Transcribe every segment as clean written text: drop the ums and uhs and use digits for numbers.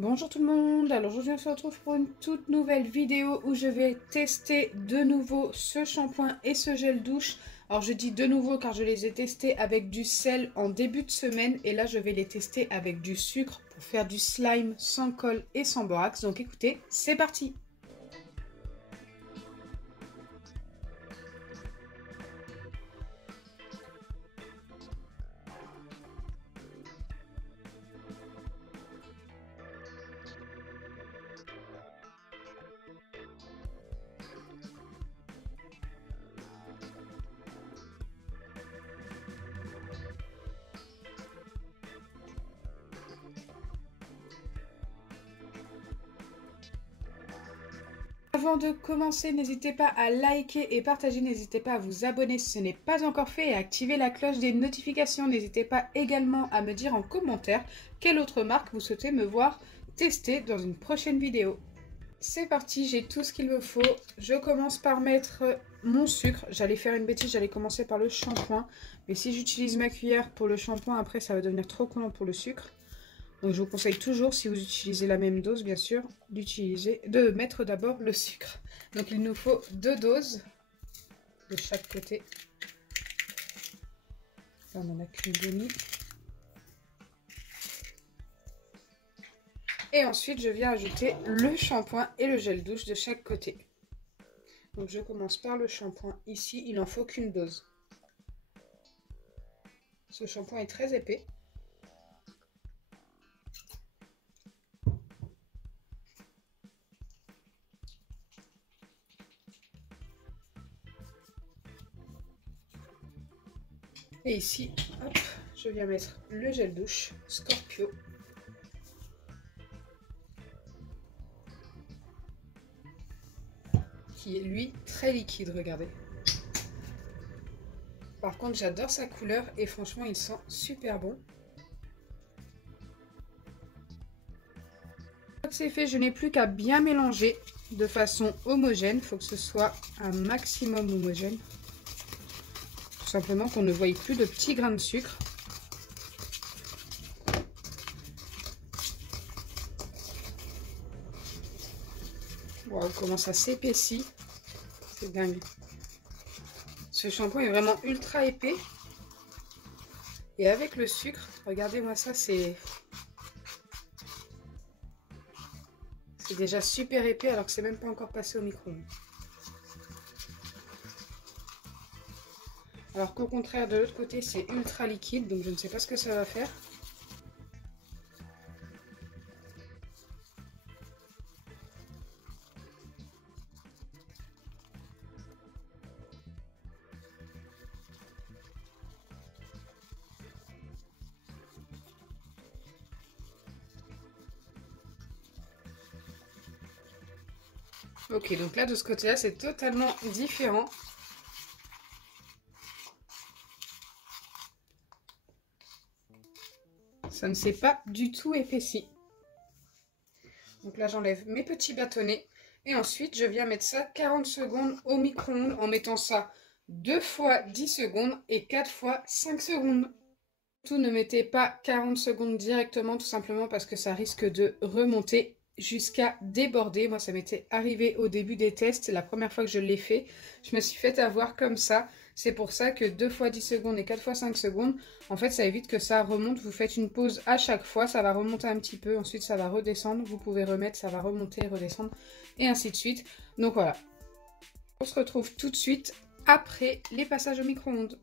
Bonjour tout le monde, alors aujourd'hui on se retrouve pour une toute nouvelle vidéo où je vais tester de nouveau ce shampoing et ce gel douche. Alors je dis de nouveau car je les ai testés avec du sel en début de semaine et là je vais les tester avec du sucre pour faire du slime sans colle et sans borax. Donc écoutez, c'est parti! Avant de commencer, n'hésitez pas à liker et partager, n'hésitez pas à vous abonner si ce n'est pas encore fait et à activer la cloche des notifications. N'hésitez pas également à me dire en commentaire quelle autre marque vous souhaitez me voir tester dans une prochaine vidéo. C'est parti, j'ai tout ce qu'il me faut. Je commence par mettre mon sucre. J'allais faire une bêtise, j'allais commencer par le shampoing. Mais si j'utilise ma cuillère pour le shampoing, après ça va devenir trop collant pour le sucre. Donc je vous conseille toujours, si vous utilisez la même dose, bien sûr, de mettre d'abord le sucre. Donc il nous faut 2 doses de chaque côté. Là on en a qu'une demi. Et ensuite je viens ajouter le shampoing et le gel douche de chaque côté. Donc je commence par le shampoing. Ici il n'en faut qu'une dose. Ce shampoing est très épais. Et ici, hop, je viens mettre le gel douche Scorpio. Qui est lui très liquide, regardez. Par contre, j'adore sa couleur et franchement, il sent super bon. Une fois que c'est fait, je n'ai plus qu'à bien mélanger de façon homogène. Il faut que ce soit un maximum homogène. Tout simplement qu'on ne voie plus de petits grains de sucre. Waouh, comment ça s'épaissit. C'est dingue. Ce shampoing est vraiment ultra épais. Et avec le sucre, regardez-moi ça, c'est déjà super épais alors que c'est même pas encore passé au micro-ondes. Alors qu'au contraire, de l'autre côté, c'est ultra liquide, donc je ne sais pas ce que ça va faire. Ok, donc là, de ce côté-là, c'est totalement différent. Ça ne s'est pas du tout épaissi. Donc là, j'enlève mes petits bâtonnets. Et ensuite, je viens mettre ça 40 secondes au micro-ondes en mettant ça 2 fois 10 secondes et 4 fois 5 secondes. Surtout, ne mettez pas 40 secondes directement, tout simplement parce que ça risque de remonter jusqu'à déborder. Moi, ça m'était arrivé au début des tests. La première fois que je l'ai fait, je me suis fait avoir comme ça. C'est pour ça que 2 fois 10 secondes et 4 fois 5 secondes, en fait, ça évite que ça remonte. Vous faites une pause à chaque fois, ça va remonter un petit peu. Ensuite, ça va redescendre. Vous pouvez remettre, ça va remonter et redescendre. Et ainsi de suite. Donc voilà. On se retrouve tout de suite après les passages au micro-ondes.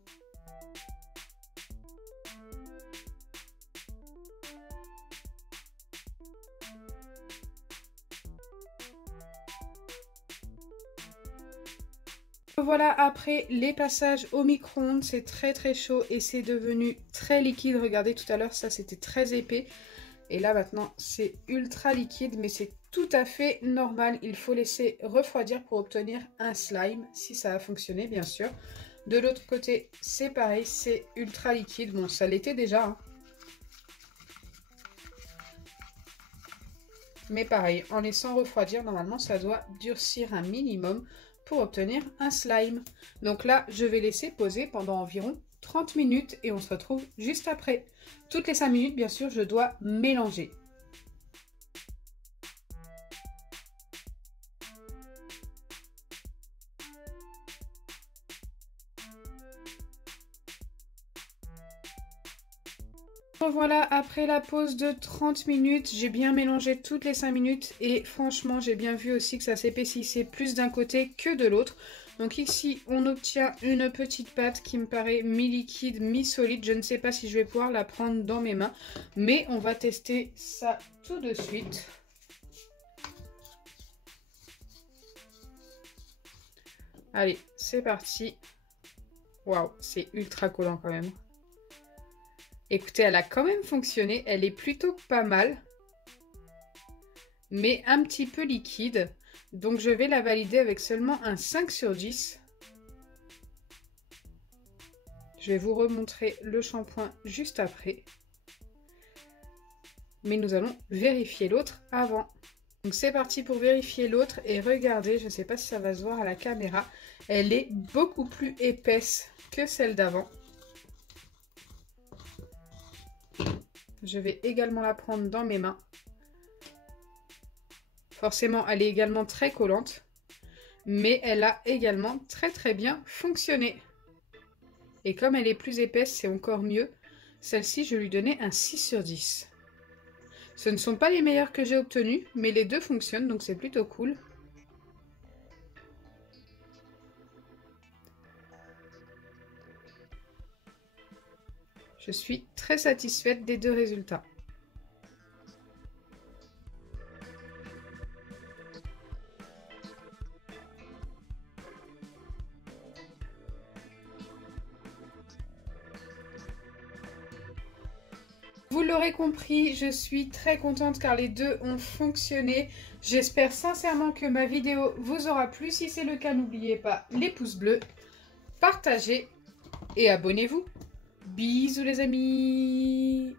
Voilà, après les passages au micro-ondes, c'est très chaud et c'est devenu très liquide. Regardez, tout à l'heure, ça c'était très épais. Et là maintenant, c'est ultra liquide, mais c'est tout à fait normal. Il faut laisser refroidir pour obtenir un slime, si ça a fonctionné, bien sûr. De l'autre côté, c'est pareil, c'est ultra liquide. Bon, ça l'était déjà, hein. Mais pareil, en laissant refroidir, normalement, ça doit durcir un minimum pour obtenir un slime. Donc là, je vais laisser poser pendant environ 30 minutes et on se retrouve juste après. Toutes les 5 minutes, bien sûr, je dois mélanger. Voilà, après la pause de 30 minutes, j'ai bien mélangé toutes les 5 minutes et franchement, j'ai bien vu aussi que ça s'épaississait plus d'un côté que de l'autre. Donc ici, on obtient une petite pâte qui me paraît mi-liquide, mi-solide. Je ne sais pas si je vais pouvoir la prendre dans mes mains, mais on va tester ça tout de suite. Allez, c'est parti. Waouh, c'est ultra collant quand même. Écoutez, elle a quand même fonctionné. Elle est plutôt pas mal, mais un petit peu liquide. Donc je vais la valider avec seulement un 5 sur 10. Je vais vous remontrer le shampoing juste après. Mais nous allons vérifier l'autre avant. Donc c'est parti pour vérifier l'autre. Et regardez, je ne sais pas si ça va se voir à la caméra. Elle est beaucoup plus épaisse que celle d'avant. Je vais également la prendre dans mes mains. Forcément, elle est également très collante, mais elle a également très bien fonctionné. Et comme elle est plus épaisse, c'est encore mieux. Celle-ci, je lui donnais un 6 sur 10. Ce ne sont pas les meilleurs que j'ai obtenus, mais les deux fonctionnent, donc c'est plutôt cool. Je suis très satisfaite des deux résultats. Vous l'aurez compris, je suis très contente car les deux ont fonctionné. J'espère sincèrement que ma vidéo vous aura plu. Si c'est le cas, n'oubliez pas les pouces bleus, partagez et abonnez-vous. Bisous les amis!